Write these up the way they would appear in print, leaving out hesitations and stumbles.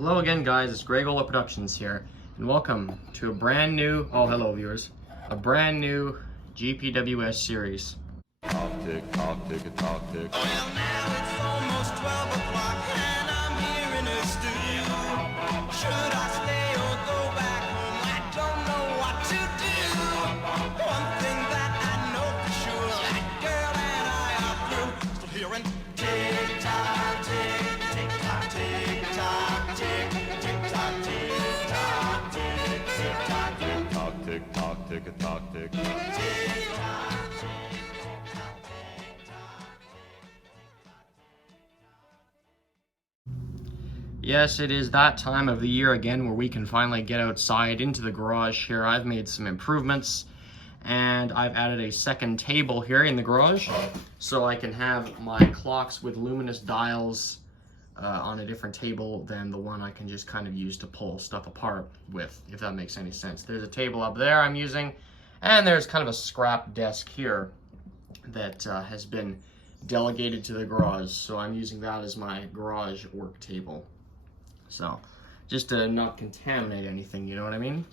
Hello again, guys. It's Gregola Productions here, and welcome to a brand new, hello viewers, a brand new GPWS series. Talk tick, talk tick, talk tick. Well, now it's almost 12 o'clock and I'm here in the studio. Should I stay or go back home? I don't know what to do. One thing that I know for sure, that girl and I are through. Still hearing tick-tock, tick, tick-tock, tick-tock, tick, tick-tock, tick-tock, tick, tick-tock, tick. Talk tick, talk tick, talk tick. Tick-tock. Yes, it is that time of the year again where we can finally get outside into the garage here. I've made some improvements, and I've added a second table here in the garage so I can have my clocks with luminous dials on a different table than the one I can just kind of use to pull stuff apart with, if that makes any sense. There's a table up there I'm using, and there's kind of a scrap desk here that has been delegated to the garage, so I'm using that as my garage work table. So, just to not contaminate anything, you know what I mean?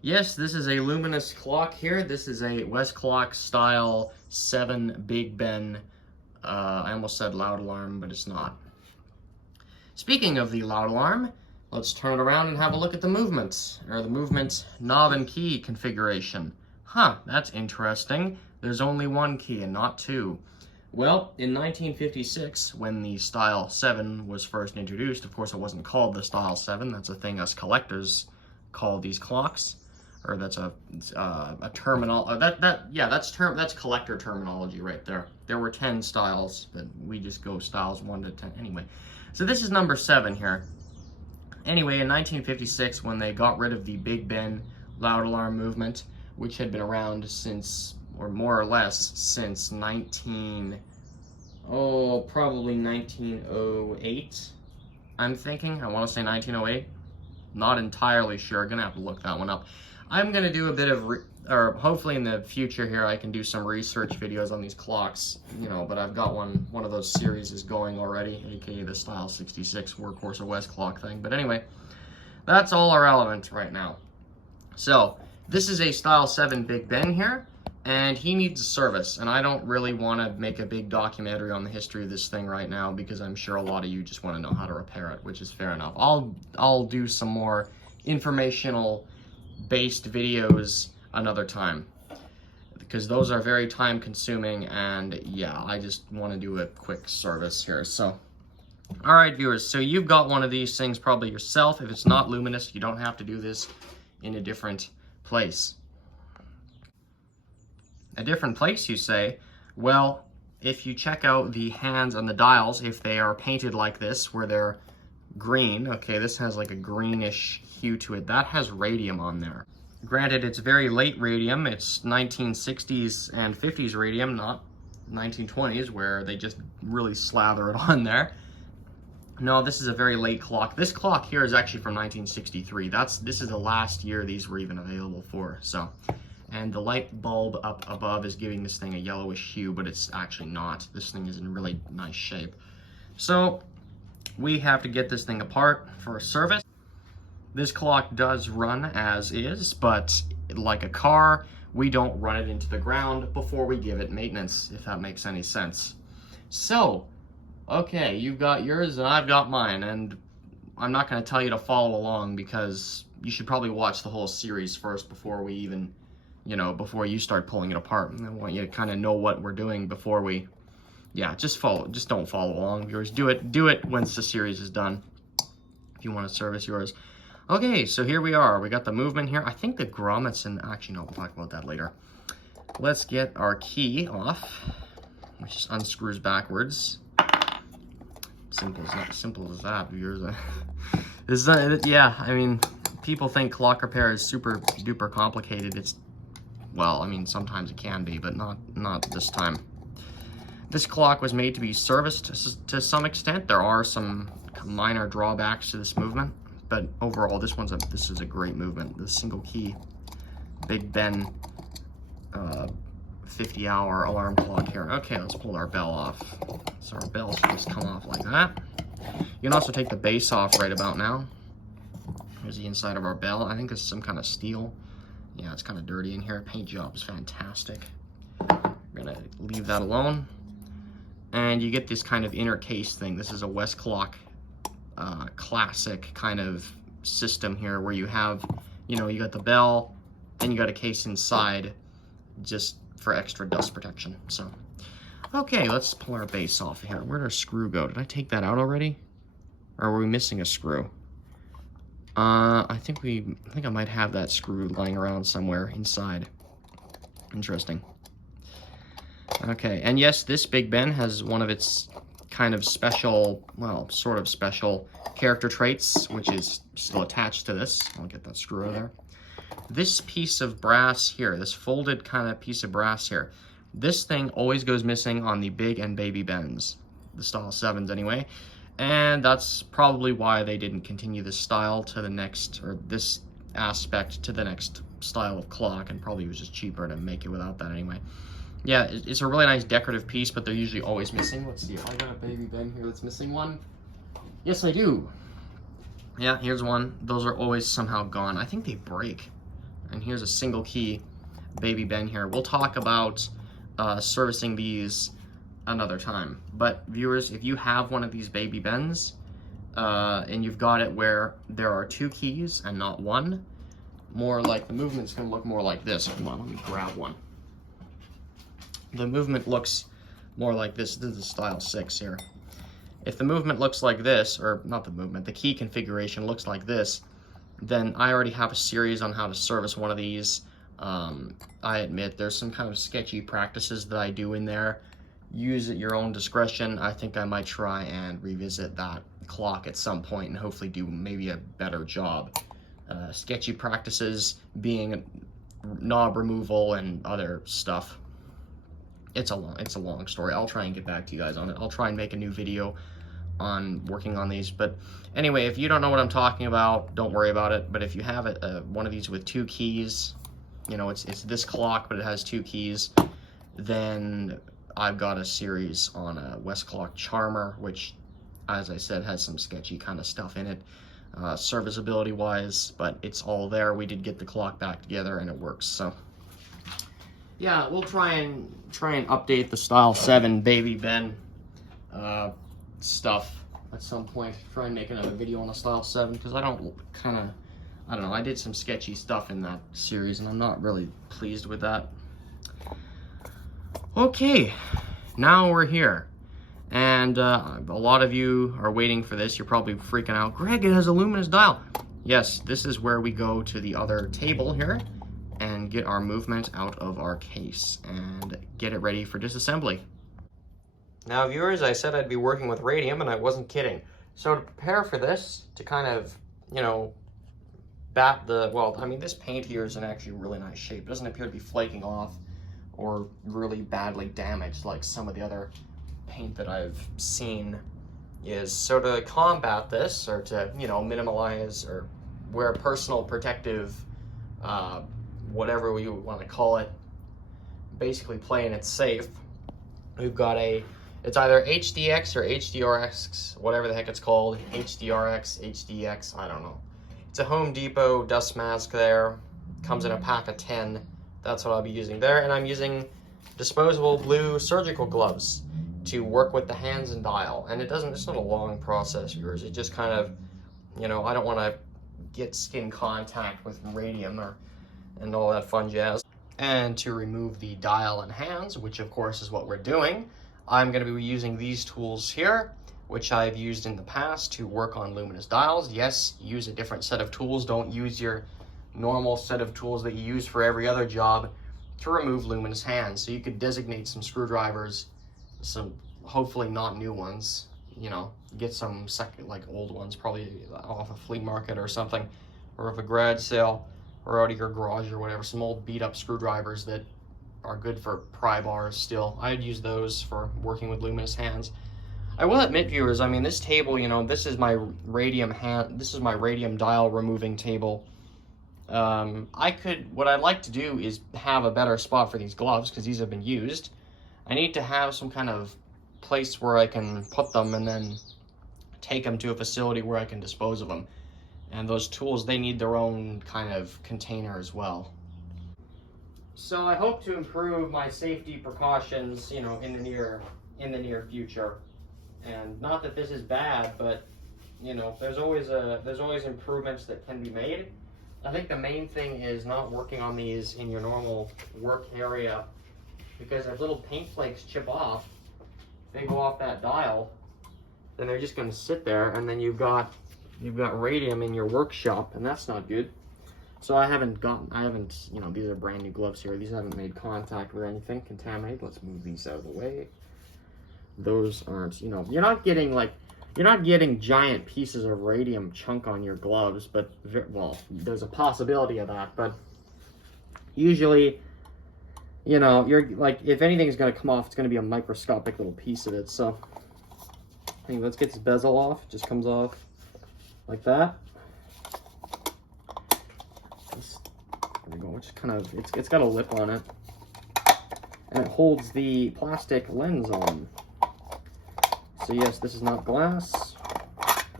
Yes, this is a luminous clock here. This is a Westclox style 7 Big Ben. I almost said loud alarm, but it's not. Speaking of the loud alarm, let's turn it around and have a look at the movements, or the movement knob and key configuration. Huh, that's interesting. There's only one key and not two. Well, in 1956, when the Style 7 was first introduced, of course it wasn't called the Style 7, that's a thing us collectors call these clocks, or that's a terminal, that's collector terminology right there. There were 10 styles, but we just go styles 1 to 10, anyway. So this is number 7 here. Anyway, in 1956, when they got rid of the Big Ben loud alarm movement, which had been around since, or more or less, since probably 1908, I'm thinking. I want to say 1908. Not entirely sure. Gonna have to look that one up. I'm gonna do a bit of, hopefully in the future here, I can do some research videos on these clocks, but I've got one of those series is going already, aka the Style 66 Workhorse or Westclox thing. But anyway, that's all irrelevant right now. So, this is a Style 7 Big Ben here, and he needs a service, and I don't really want to make a big documentary on the history of this thing right now because I'm sure a lot of you just want to know how to repair it, which is fair enough. I'll do some more informational based videos another time because those are very time consuming, and yeah, I just want to do a quick service here. So alright viewers, so you've got one of these things probably yourself. If it's not luminous, you don't have to do this in a different place. A different place, you say? Well, if you check out the hands on the dials, if they are painted like this, where they're green, okay, this has like a greenish hue to it, that has radium on there. Granted, it's very late radium, it's 1960s and 50s radium, not 1920s, where they just really slather it on there. No, this is a very late clock. This clock here is actually from 1963. This is the last year these were even available for, so. And the light bulb up above is giving this thing a yellowish hue, but it's actually not. This thing is in really nice shape. So, we have to get this thing apart for a service. This clock does run as is, but like a car, we don't run it into the ground before we give it maintenance, if that makes any sense. So, okay, you've got yours and I've got mine, and I'm not going to tell you to follow along because you should probably watch the whole series first before we even, before you start pulling it apart. I want you to kind of know what we're doing before we, just don't follow along, viewers. Do it once the series is done, if you want to service yours. Okay, so here we are. We got the movement here. I think the grommets, and actually, no, we'll talk about that later. Let's get our key off, which just unscrews backwards. Simple as that, viewers. Yeah, I mean, people think clock repair is super duper complicated. Well, I mean, sometimes it can be, but not this time. This clock was made to be serviced to some extent. There are some minor drawbacks to this movement, but overall, this is a great movement. The single key Big Ben 50-hour alarm clock here. Okay, let's pull our bell off. So our bell should just come off like that. You can also take the base off right about now. Here's the inside of our bell. I think it's some kind of steel. Yeah, it's kind of dirty in here. Paint job is fantastic. We're gonna leave that alone. And you get this kind of inner case thing. This is a Westclox classic kind of system here where you have, you know, you got the bell and you got a case inside just for extra dust protection. So, okay, let's pull our base off here. Where'd our screw go? Did I take that out already? Or were we missing a screw? I think I might have that screw lying around somewhere inside. Interesting. Okay, and yes, this Big Ben has one of its kind of special, well, sort of special character traits, which is still attached to this. I'll get that screw out of there. This piece of brass here, this folded kind of piece of brass here, this thing always goes missing on the Big and Baby Bens, the Style 7s anyway, and that's probably why they didn't continue this style to the next, or this aspect to the next style of clock, and probably it was just cheaper to make it without that anyway. Yeah, it's a really nice decorative piece, but they're usually always missing. Let's see if I got a Baby Ben here that's missing one. Yes, I do. Yeah, here's one. Those are always somehow gone. I think they break. And here's a single key Baby Ben here. We'll talk about servicing these another time. But viewers, if you have one of these Baby Bens and you've got it where there are 2 keys and not 1, more like the movement's gonna look more like this. Come on, let me grab one. The movement looks more like this. This is the Style 6 here. If the movement looks like this, or not the movement, the key configuration looks like this, then I already have a series on how to service one of these. I admit there's some kind of sketchy practices that I do in there. Use at your own discretion. I think I might try and revisit that clock at some point and hopefully do maybe a better job. Sketchy practices being knob removal and other stuff. It's a long story. I'll try and get back to you guys on it. I'll try and make a new video on working on these. But anyway, if you don't know what I'm talking about, don't worry about it. But if you have one of these with 2 keys, you know, it's this clock, but it has 2 keys, then I've got a series on a Westclox Charmer, which, as I said, has some sketchy kind of stuff in it, serviceability wise, but it's all there. We did get the clock back together and it works. So yeah, we'll try and update the Style 7 Baby Ben stuff at some point. Try and make another video on the Style 7 because I don't know, I did some sketchy stuff in that series and I'm not really pleased with that. Okay, now we're here. And a lot of you are waiting for this. You're probably freaking out. Greg, it has a luminous dial. Yes, this is where we go to the other table here and get our movement out of our case and get it ready for disassembly. Now viewers, I said I'd be working with radium and I wasn't kidding. So to prepare for this, to kind of, you know, this paint here is in actually really nice shape. It doesn't appear to be flaking off or really badly damaged like some of the other paint that I've seen is. So to combat this, or to, you know, minimize or wear personal protective whatever you want to call it, basically playing it safe, we've got it's either HDX or HDRX, whatever the heck it's called, HDX, I don't know. It's a Home Depot dust mask there, comes in a pack of 10, that's what I'll be using there, and I'm using disposable blue surgical gloves to work with the hands and dial, and it's not a long process, viewers, it just kind of, you know, I don't want to get skin contact with radium and all that fun jazz. And to remove the dial and hands, which of course is what we're doing, I'm going to be using these tools here, which I've used in the past to work on luminous dials. Yes, use a different set of tools. Don't use your normal set of tools that you use for every other job to remove luminous hands. So you could designate some screwdrivers, some hopefully not new ones, you know, get some old ones, probably off a flea market or something, or of a garage sale, or out of your garage or whatever, some old beat up screwdrivers that are good for pry bars still. I'd use those for working with luminous hands. I will admit, viewers, I mean, this table, you know, this is my radium dial removing table. What I'd like to do is have a better spot for these gloves because these have been used. I need to have some kind of place where I can put them and then take them to a facility where I can dispose of them. And those tools, they need their own kind of container as well. So I hope to improve my safety precautions, you know, in the near future. And not that this is bad, but you know, there's always improvements that can be made. I think the main thing is not working on these in your normal work area, because if little paint flakes chip off, they go off that dial, then they're just going to sit there, and then you've got radium in your workshop, and that's not good. So I haven't, you know, these are brand new gloves here. These haven't made contact with anything contaminated. Let's move these out of the way. Those aren't, you know, you're not getting giant pieces of radium chunk on your gloves, but, well, there's a possibility of that, but usually, you know, you're like, if anything's going to come off, it's going to be a microscopic little piece of it. So hey, let's get this bezel off. It just comes off like that. There we go. It's kind of, it's got a lip on it, and it holds the plastic lens on. So yes, this is not glass.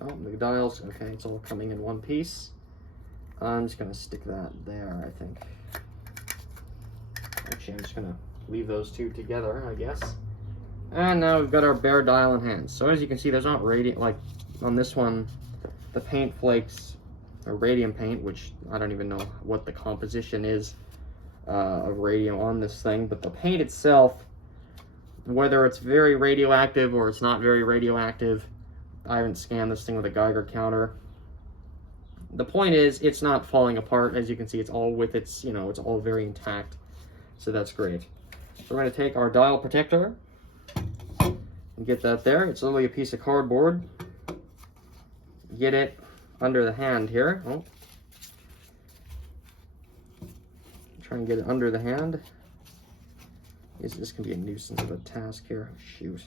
Oh, the dials, okay, it's all coming in one piece. I'm just gonna stick that there, I think. Actually, I'm just gonna leave those two together, I guess. And now we've got our bare dial in hand. So as you can see, there's not radium, like on this one, the paint flakes are radium paint, which I don't even know what the composition is of radium on this thing, but the paint itself, whether it's very radioactive or it's not very radioactive, I haven't scanned this thing with a Geiger counter. The point is, it's not falling apart. As you can see, it's all with its, you know, it's all very intact. So that's great. So we're going to take our dial protector and get that there. It's literally a piece of cardboard. Get it under the hand here. Oh. Try and get it under the hand. This can be a nuisance of a task here. Shoot.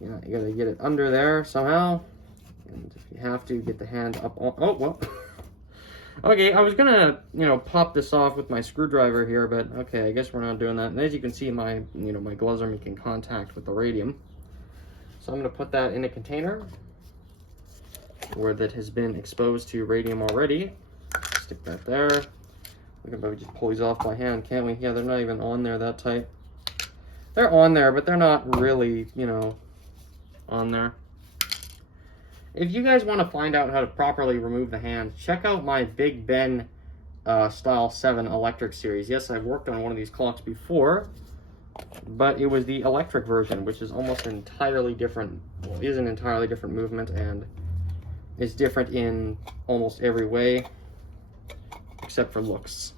Yeah, you gotta get it under there somehow. And if you have to, get the hand up on, oh, well. Okay, I was gonna, you know, pop this off with my screwdriver here, but okay, I guess we're not doing that. And as you can see, my gloves are making contact with the radium. So I'm gonna put that in a container where that has been exposed to radium already. Stick that there. We can probably just pull these off by hand, can't we? Yeah, they're not even on there that tight. They're on there, but they're not really, you know, on there. If you guys want to find out how to properly remove the hand, check out my Big Ben Style 7 electric series. Yes, I've worked on one of these clocks before, but it was the electric version, which is almost entirely different, well, is an entirely different movement, and is different in almost every way, except for looks.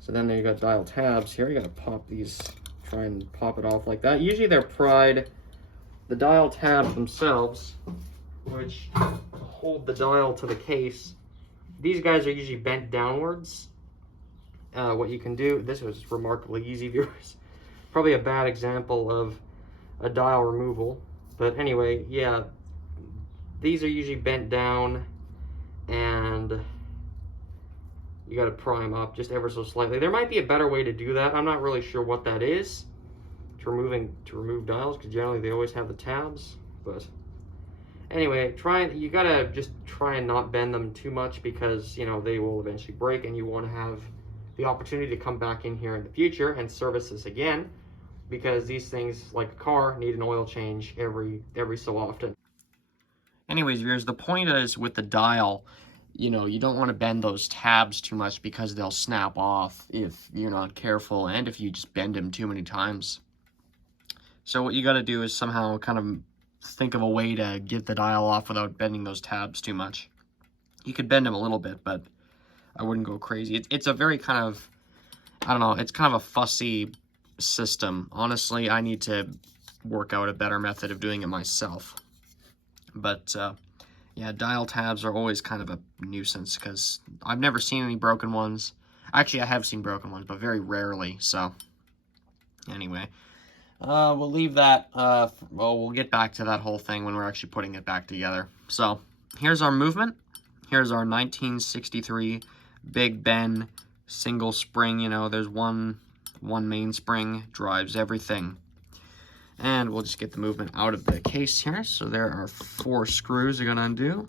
So then you got dial tabs here. You gotta pop these, try and pop it off like that. Usually they're pried. The dial tabs themselves, which hold the dial to the case, these guys are usually bent downwards. What you can do, this was remarkably easy, viewers. Probably a bad example of a dial removal, but anyway, yeah, these are usually bent down, and you got to pry them up just ever so slightly. There might be a better way to do that. I'm not really sure what that is, to remove dials, because generally they always have the tabs. But anyway, you got to just try and not bend them too much, because, you know, they will eventually break, and you want to have the opportunity to come back in here in the future and service this again, because these things, like a car, need an oil change every so often. Anyways, viewers, the point is with the dial, you know, you don't want to bend those tabs too much, because they'll snap off if you're not careful, and if you just bend them too many times. So what you got to do is somehow kind of think of a way to get the dial off without bending those tabs too much. You could bend them a little bit, but I wouldn't go crazy. It's a very kind of, I don't know, it's kind of a fussy system. Honestly, I need to work out a better method of doing it myself. But yeah, dial tabs are always kind of a nuisance, because I've never seen any broken ones. Actually, I have seen broken ones, but very rarely. So anyway, we'll leave that. Well, we'll get back to that whole thing when we're actually putting it back together. So here's our movement. Here's our 1963 Big Ben single spring. You know, there's one main spring, drives everything. And we'll just get the movement out of the case here. So there are 4 screws you're going to undo.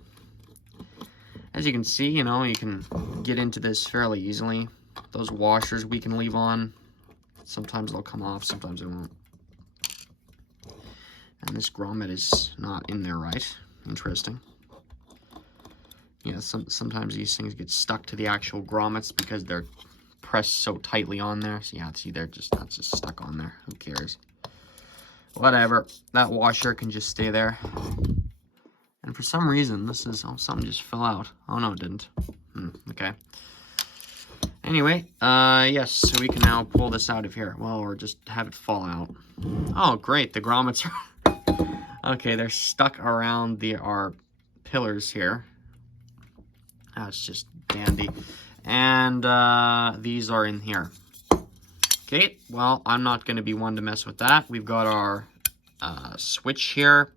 as you can see, you know, you can get into this fairly easily. Those washers we can leave on. Sometimes they'll come off, sometimes they won't. And this grommet is not in there right. Interesting. Yeah, sometimes these things get stuck to the actual grommets because they're pressed so tightly on there. So yeah, see, that's just stuck on there. Who cares? Whatever. That washer can just stay there. And for some reason, this is... Oh, something just fell out. Oh, no, it didn't. Okay. Anyway, yes, so we can now pull this out of here. Well, or just have it fall out. Oh, great. The grommets are... Okay, they're stuck around our pillars here. That's just dandy. And these are in here. Okay, well, I'm not going to be one to mess with that. We've got our switch here,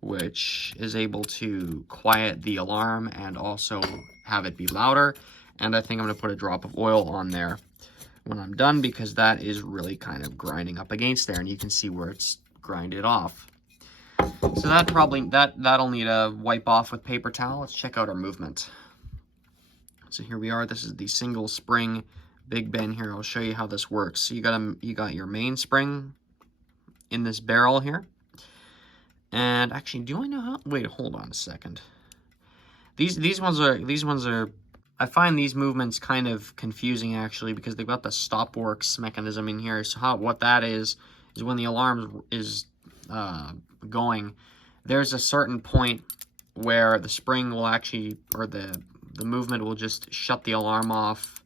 which is able to quiet the alarm and also have it be louder. And I think I'm going to put a drop of oil on there when I'm done, because that is really kind of grinding up against there, and you can see where it's grinded off. So that'll need a wipe off with paper towel. Let's check out our movement. So here we are. This is the single spring Big Ben here. I'll show you how this works. So you got your main spring in this barrel here. And actually, do I know how? Wait, hold on a second. These ones are. I find these movements kind of confusing actually, because they've got the stopworks mechanism in here. So what that is when the alarm is going, there's a certain point where the spring will actually, or the movement will just shut the alarm off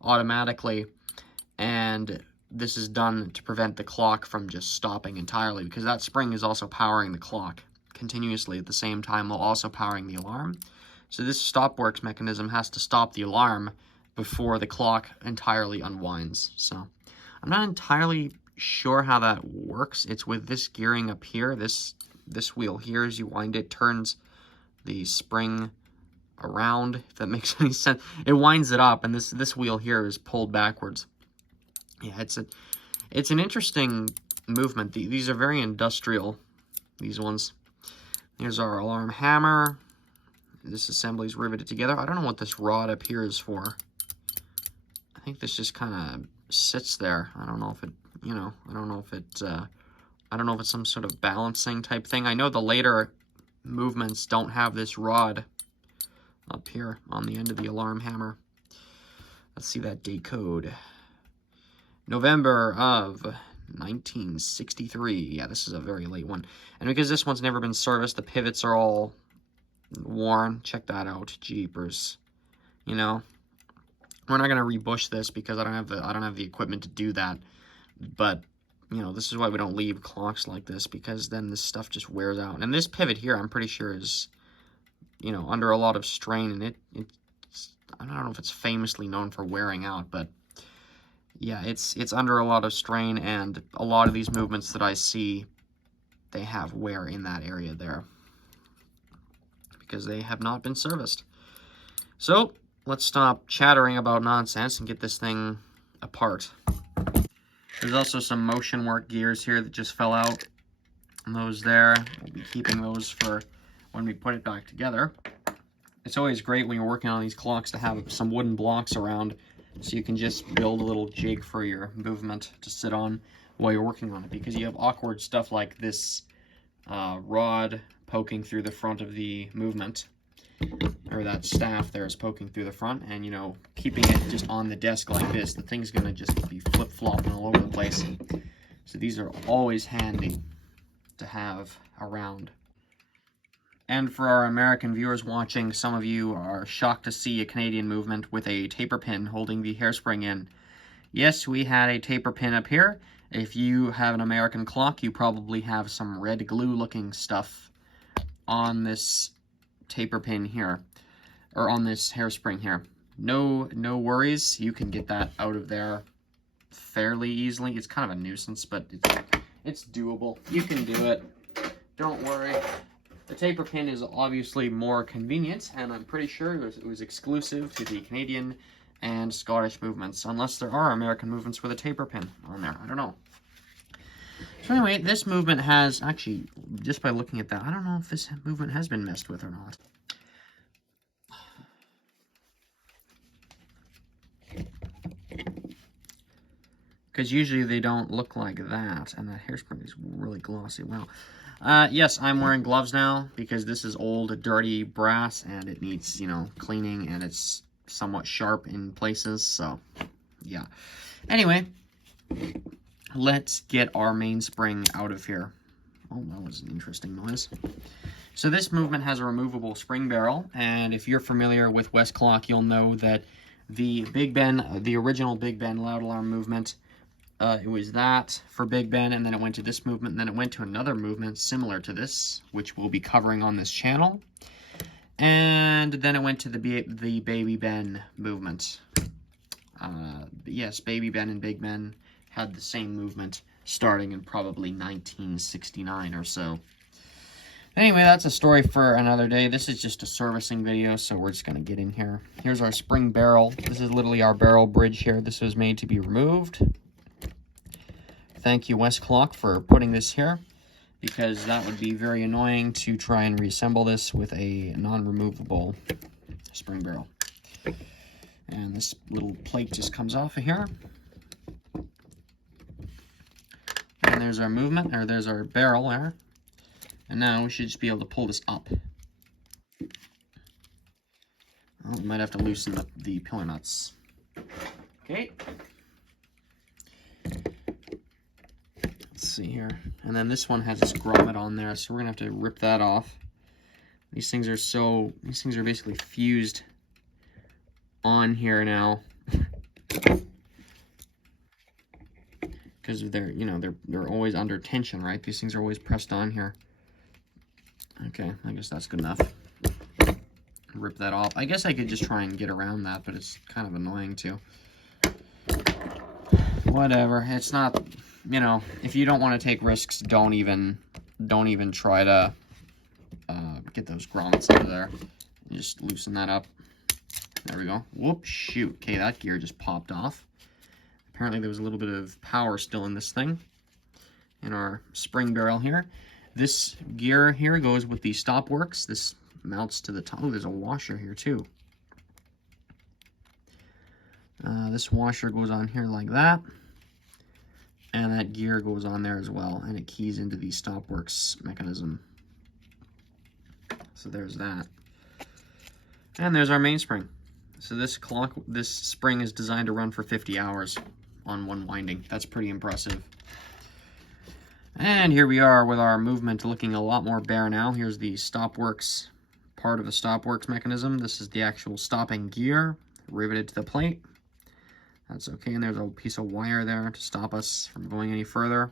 automatically, and this is done to prevent the clock from just stopping entirely, because that spring is also powering the clock continuously at the same time while also powering the alarm. So this stopworks mechanism has to stop the alarm before the clock entirely unwinds. So I'm not entirely sure how that works. It's with this gearing up here. This wheel here, as you wind it, turns the spring around, if that makes any sense. It winds it up, and this wheel here is pulled backwards. Yeah, it's an interesting movement. These are very industrial, these ones. Here's our alarm hammer. This assembly is riveted together. I don't know what this rod up here is for. I think this just kind of sits there. I don't know if it, you know, I don't know if it's some sort of balancing type thing. I know the later movements don't have this rod up here on the end of the alarm hammer. Let's see that date code. November of 1963. Yeah, this is a very late one. And because this one's never been serviced, the pivots are all worn. Check that out. Jeepers. You know, we're not gonna rebush this because I don't have the equipment to do that. But you know, this is why we don't leave clocks like this, because then this stuff just wears out. And this pivot here, I'm pretty sure is, you know, under a lot of strain, and it's I don't know if it's famously known for wearing out, but yeah, it's under a lot of strain, and a lot of these movements that I see, they have wear in that area there because they have not been serviced. So let's stop chattering about nonsense and get this thing apart. There's also some motion work gears here that just fell out. And those there, we'll be keeping those for when we put it back together. It's always great when you're working on these clocks to have some wooden blocks around, so you can just build a little jig for your movement to sit on while you're working on it, because you have awkward stuff like this rod poking through the front of the movement, or that staff there is poking through the front, and you know, keeping it just on the desk like this, the thing's gonna just be flip-flopping all over the place. So these are always handy to have around. And for our American viewers watching, some of you are shocked to see a Canadian movement with a taper pin holding the hairspring in. Yes, we had a taper pin up here. If you have an American clock, you probably have some red glue looking stuff on this taper pin here, or on this hairspring here. No worries, you can get that out of there fairly easily. It's kind of a nuisance, but it's doable. You can do it. Don't worry. The taper pin is obviously more convenient, and I'm pretty sure it was exclusive to the Canadian and Scottish movements, unless there are American movements with a taper pin on there. I don't know. So anyway, this movement has, actually, just by looking at that, I don't know if this movement has been messed with or not. because usually they don't look like that. And that hairspring is really glossy. Wow. Yes, I'm wearing gloves now because this is old, dirty brass, and it needs, you know, cleaning, and it's somewhat sharp in places, so, yeah. Anyway, let's get our mainspring out of here. Oh, that was an interesting noise. So this movement has a removable spring barrel, and if you're familiar with Westclox, you'll know that the Big Ben, the original Big Ben loud alarm movement, it was that for Big Ben, and then it went to this movement, and then it went to another movement similar to this, which we'll be covering on this channel. And then it went to the Baby Ben movement. Yes, Baby Ben and Big Ben had the same movement starting in probably 1969 or so. Anyway, that's a story for another day. This is just a servicing video, so we're just going to get in here. Here's our spring barrel. This is literally our barrel bridge here. This was made to be removed. Thank you, Westclox, for putting this here, because that would be very annoying to try and reassemble this with a non-removable spring barrel. And this little plate just comes off of here. And there's our movement, or there's our barrel there. And now we should just be able to pull this up. Oh, we might have to loosen up the pillar nuts. Okay. Let's see here. And then this one has this grommet on there, so we're gonna have to rip that off. These things are basically fused on here now. Because they're, you know, they're always under tension, right? These things are always pressed on here. Okay, I guess that's good enough. Rip that off. I guess I could just try and get around that, but it's kind of annoying too. Whatever. It's not, you know, if you don't want to take risks, don't even try to get those grommets out of there. You just loosen that up. There we go. Whoops, shoot. Okay, that gear just popped off. Apparently there was a little bit of power still in this thing, in our spring barrel here. This gear here goes with the stop works. This mounts to the top. Oh, there's a washer here too. This washer goes on here like that. And that gear goes on there as well. And it keys into the stop works mechanism. So there's that. And there's our mainspring. So this spring is designed to run for 50 hours on one winding. That's pretty impressive. And here we are with our movement looking a lot more bare now. Here's the stopworks, part of the stopworks mechanism. This is the actual stopping gear riveted to the plate. That's okay, and there's a piece of wire there to stop us from going any further.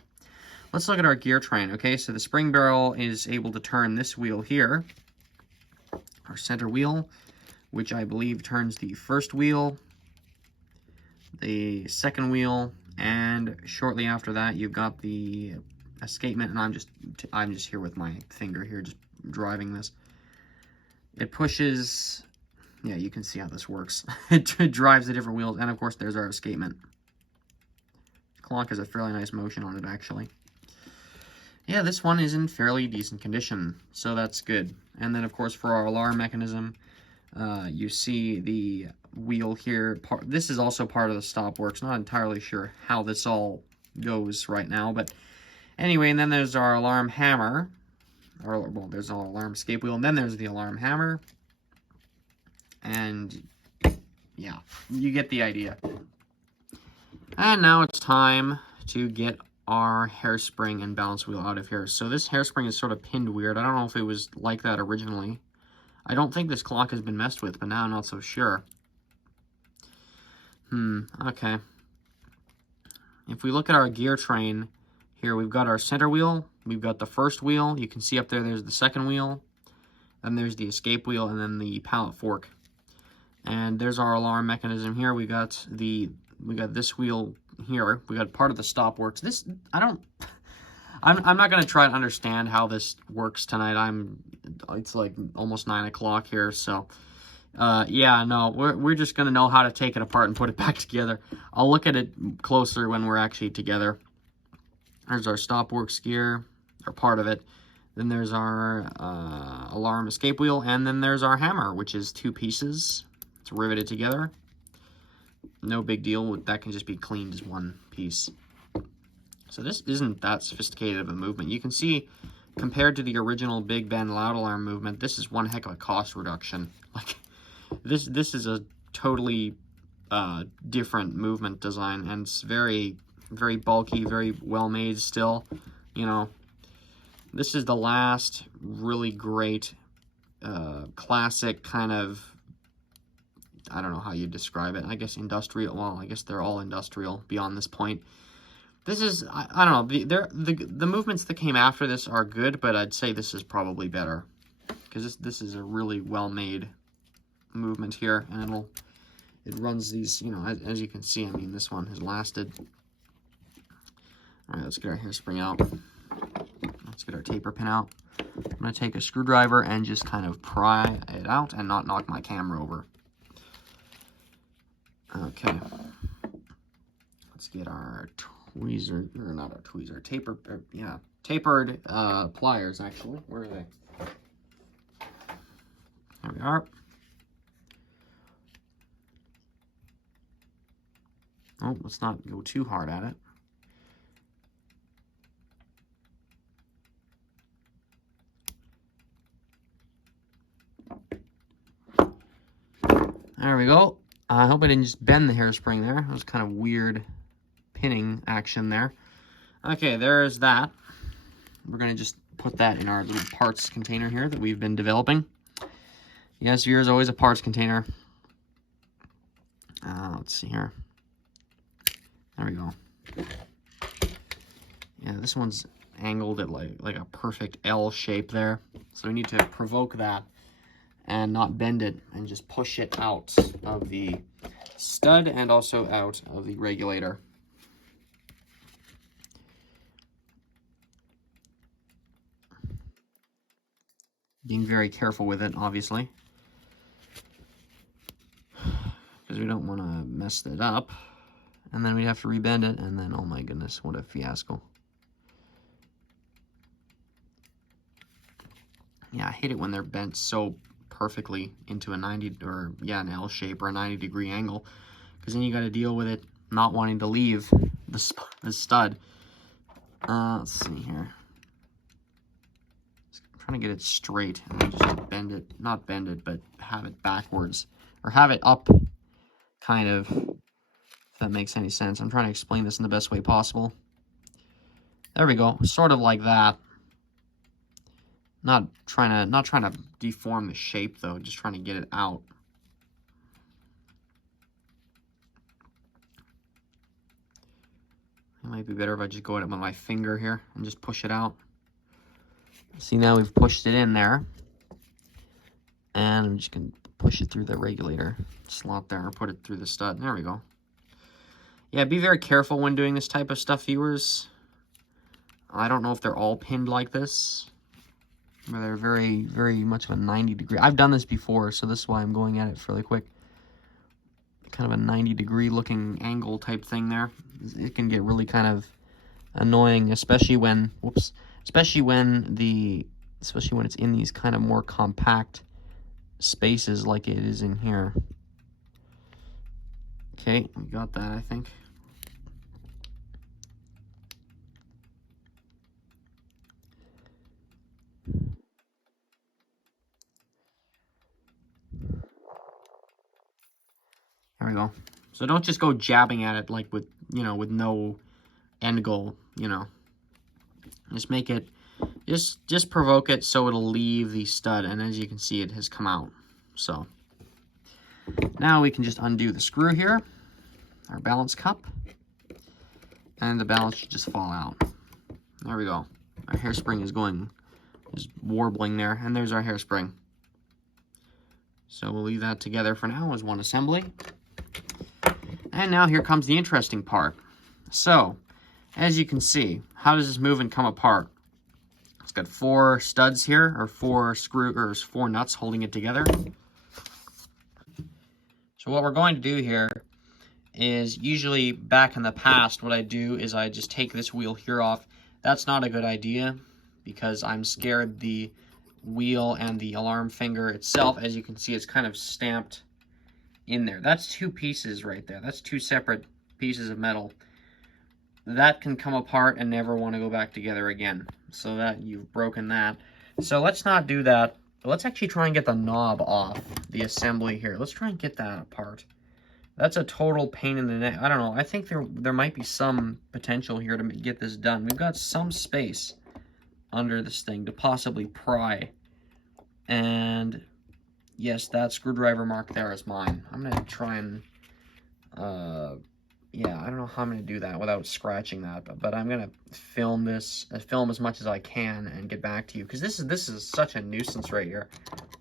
Let's look at our gear train. Okay, so the spring barrel is able to turn this wheel here, our center wheel, which I believe turns the first wheel, the second wheel, and shortly after that you've got the escapement, and I'm just here with my finger here just driving this. It pushes, yeah, you can see how this works. It drives the different wheels, and of course there's our escapement. Clock has a fairly nice motion on it actually. Yeah, this one is in fairly decent condition, so that's good. And then of course for our alarm mechanism, you see the wheel here. This is also part of the stop works. Not entirely sure how this all goes right now, but anyway, and then there's our alarm hammer. Well, there's our alarm escape wheel, and then there's the alarm hammer. And yeah, you get the idea. And now it's time to get our hairspring and balance wheel out of here. So this hairspring is sort of pinned weird. I don't know if it was like that originally. I don't think this clock has been messed with, but now I'm not so sure. Okay. If we look at our gear train, here we've got our center wheel, we've got the first wheel, you can see up there's the second wheel, then there's the escape wheel, and then the pallet fork. And there's our alarm mechanism here. We got this wheel here. We got part of the stop works. This, I'm not going to try to understand how this works tonight. It's like almost 9 o'clock here, so yeah, no, we're just going to know how to take it apart and put it back together. I'll look at it closer when we're actually together. There's our stop works gear, or part of it. Then there's our alarm escape wheel, and then there's our hammer, which is 2 pieces. It's riveted together. No big deal. That can just be cleaned as one piece. piece. So this isn't that sophisticated of a movement. You can see, compared to the original Big Ben loud alarm movement, this is one heck of a cost reduction. Like, this is a totally different movement design, and it's very, very bulky, very well made still. You know, this is the last really great classic kind of, I don't know how you describe it. I guess industrial. Well, I guess they're all industrial beyond this point. This is, I don't know, the movements that came after this are good, but I'd say this is probably better, because this is a really well-made movement here, and it runs these, you know, as you can see, I mean, this one has lasted. All right, let's get our hairspring out. Let's get our taper pin out. I'm going to take a screwdriver and just kind of pry it out and not knock my camera over. Okay. Let's get our tweezer, or not our tweezer, tapered pliers, actually. Where are they? There we are. Oh, let's not go too hard at it. There we go. I hope I didn't just bend the hairspring there. It was kind of weird pinning action there. Okay, there's that. We're going to just put that in our little parts container here that we've been developing. Yes, here's always a parts container. Let's see here. There we go. Yeah, this one's angled at like a perfect L shape there. So we need to provoke that and not bend it, and just push it out of the stud and also out of the regulator. Being very careful with it, obviously, because we don't want to mess it up, and then we'd have to rebend it, and then, oh my goodness, what a fiasco. Yeah, I hate it when they're bent so perfectly into a 90, or yeah, an L shape or a 90-degree angle, because then you got to deal with it not wanting to leave the stud. Let's see here. I'm trying to get it straight, and then just bend it, not bend it, but have it backwards, or have it up, kind of, if that makes any sense. I'm trying to explain this in the best way possible. There we go, sort of like that. Not trying to deform the shape though, just trying to get it out. It might be better if I just go at it with my finger here and just push it out. See, now we've pushed it in there. And I'm just going to push it through the regulator slot there, or put it through the stud. There we go. Yeah, be very careful when doing this type of stuff, viewers. I don't know if they're all pinned like this. They're very, very much of a 90-degree. I've done this before, so this is why I'm going at it fairly quick. Kind of a 90-degree looking angle type thing there. It can get really kind of annoying, especially when, especially when it's in these kind of more compact spaces like it is in here. Okay, we got that, I think. There we go. So don't just go jabbing at it like with, you know, with no end goal, you know. Just make it, just provoke it so it'll leave the stud, and as you can see, it has come out. So now we can just undo the screw here, our balance cup, and the balance should just fall out. There we go. Our hairspring is warbling there, and there's our hairspring. So we'll leave that together for now as one assembly. And now here comes the interesting part. So, as you can see, how does this movement come apart? It's got 4 studs here, or 4 nuts holding it together. So what we're going to do here is, usually back in the past, what I do is I just take this wheel here off. That's not a good idea, because I'm scared the wheel and the alarm finger itself, as you can see, it's kind of stamped in there. That's 2 pieces right there. That's 2 separate pieces of metal. that can come apart and never want to go back together again. So that you've broken that. So let's not do that. Let's actually try and get the knob off the assembly here. Let's try and get that apart. That's a total pain in the neck. I don't know. I think there might be some potential here to get this done. We've got some space under this thing to possibly pry. And yes, that screwdriver mark there is mine. I'm going to try and, yeah, I don't know how I'm going to do that without scratching that. But I'm going to film this, film as much as I can and get back to you. Because this is such a nuisance right here,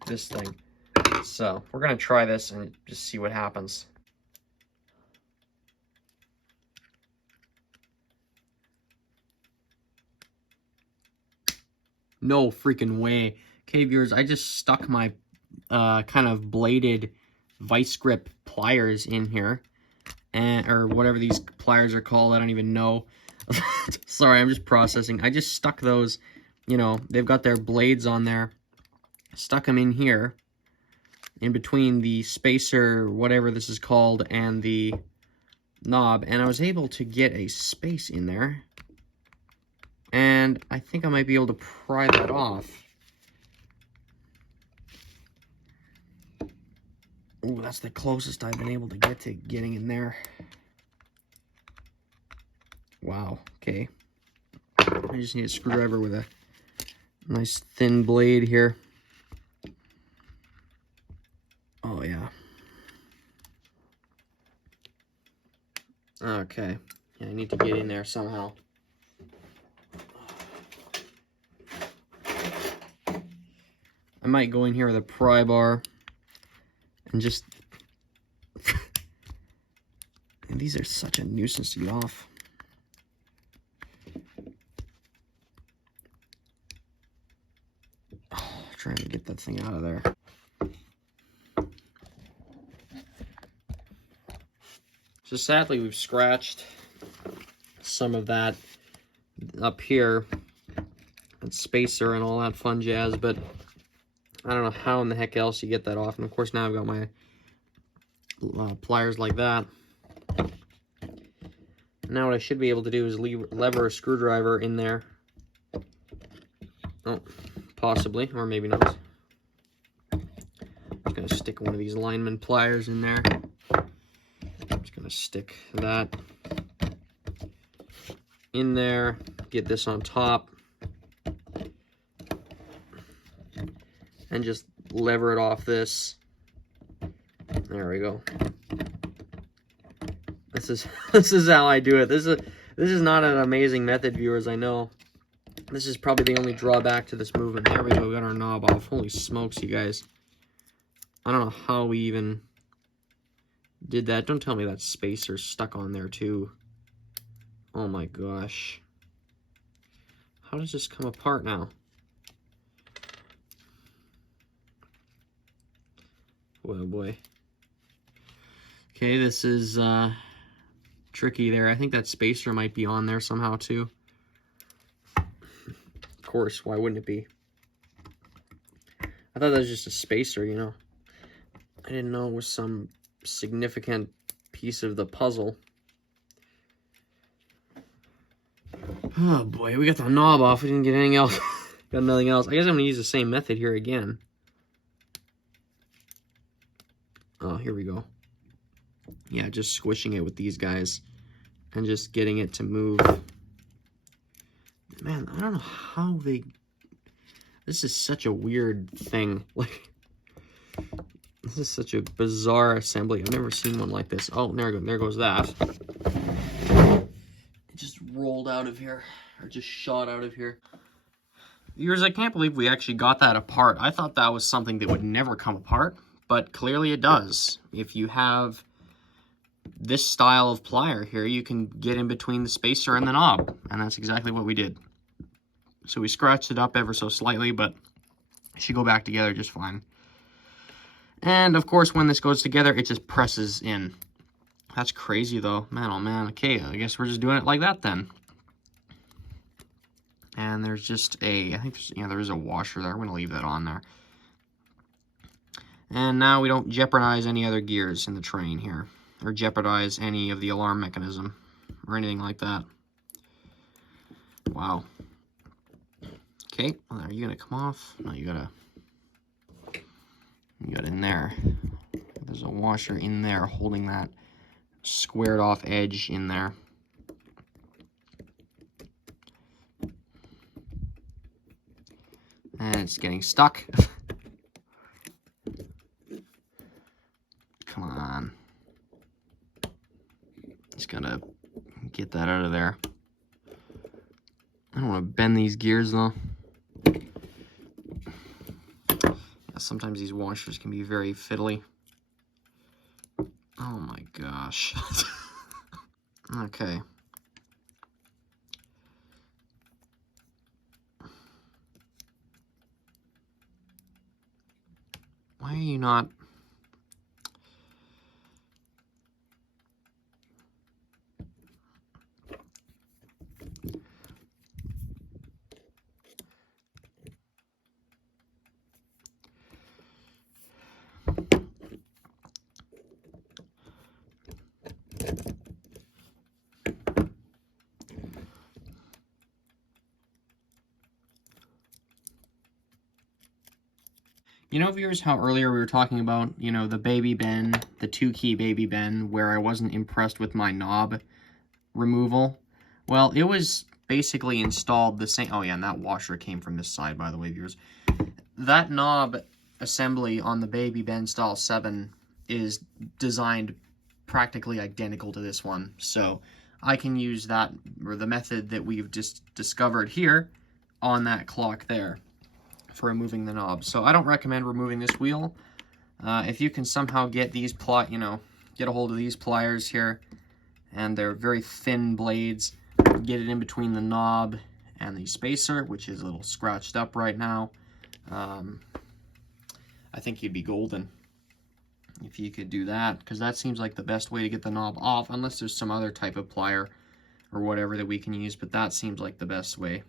this thing. So we're going to try this and just see what happens. No freaking way. Okay, viewers, I just stuck my kind of bladed vice grip pliers in here. Or whatever these pliers are called, I don't even know. Sorry, I'm just processing. I just stuck those, you know, they've got their blades on there. Stuck them in here, in between the spacer, whatever this is called, and the knob. And I was able to get a space in there. And I think I might be able to pry that off. Ooh, that's the closest I've been able to get to getting in there. Wow, okay. I just need a screwdriver with a nice thin blade here. Oh, yeah. Okay. Yeah, I need to get in there somehow. I might go in here with a pry bar and just... and these are such a nuisance to get off. Oh, trying to get that thing out of there. So sadly, we've scratched some of that up here, and spacer and all that fun jazz, but I don't know how in the heck else you get that off. And of course now I've got my pliers like that. Now what I should be able to do is lever a screwdriver in there. Oh, possibly, or maybe not. I'm just going to stick one of these lineman pliers in there. I'm just going to stick that in there, get this on top, and just lever it off this. There we go. This is how I do it. This is not an amazing method, viewers, I know. This is probably the only drawback to this movement. There we go, we got our knob off. Holy smokes, you guys. I don't know how we even did that. Don't tell me that spacer's stuck on there too. Oh my gosh. How does this come apart now? Oh boy. Okay, this is tricky there. I think that spacer might be on there somehow too. Of course, why wouldn't it be? I thought that was just a spacer, you know. I didn't know it was some significant piece of the puzzle. Oh boy, we got the knob off. We didn't get anything else. Got nothing else. I guess I'm gonna use the same method here again. Oh, here we go. Yeah, just squishing it with these guys and just getting it to move. Man, I don't know how they... This is such a weird thing. Like, this is such a bizarre assembly. I've never seen one like this. Oh, there goes that. It just rolled out of here, or just shot out of here. Viewers, I can't believe we actually got that apart. I thought that was something that would never come apart, but clearly it does. If you have this style of plier here, you can get in between the spacer and the knob, and that's exactly what we did. So we scratched it up ever so slightly, but it should go back together just fine. And of course, when this goes together, it just presses in. That's crazy though. Man, oh man. Okay, I guess we're just doing it like that then. And there's just I think there's, yeah, there is a washer there. I'm gonna leave that on there. And now we don't jeopardize any other gears in the train here, or jeopardize any of the alarm mechanism or anything like that. Wow. Okay, well, are you gonna come off? No, you got in there. There's a washer in there holding that squared off edge in there. And it's getting stuck. Come on. Just gotta get that out of there. I don't want to bend these gears though. Yeah, sometimes these washers can be very fiddly. Oh my gosh. Okay. Why are you not... You know, viewers, how earlier we were talking about, you know, the baby bend, the 2-key baby bend, where I wasn't impressed with my knob removal? Well, it was basically installed the same... Oh yeah, and that washer came from this side, by the way, viewers. That knob assembly on the baby bend style 7 is designed practically identical to this one. So I can use that, or the method that we've just discovered here, on that clock there for removing the knob. So I don't recommend removing this wheel. If you can somehow get these get a hold of these pliers here, and they're very thin blades, get it in between the knob and the spacer, which is a little scratched up right now. I think you'd be golden if you could do that, because that seems like the best way to get the knob off, unless there's some other type of plier or whatever that we can use, but that seems like the best way.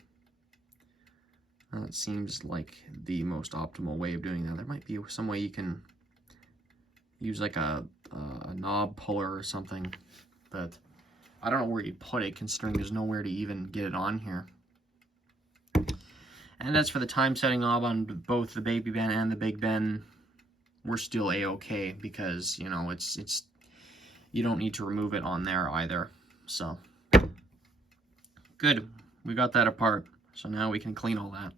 That seems like the most optimal way of doing that. There might be some way you can use like a knob puller or something, but I don't know where you'd put it, considering there's nowhere to even get it on here. And that's for the time setting knob on both the baby bend and the big bend. We're still a-okay, because, you know, it's you don't need to remove it on there either. So good, we got that apart. So now we can clean all that.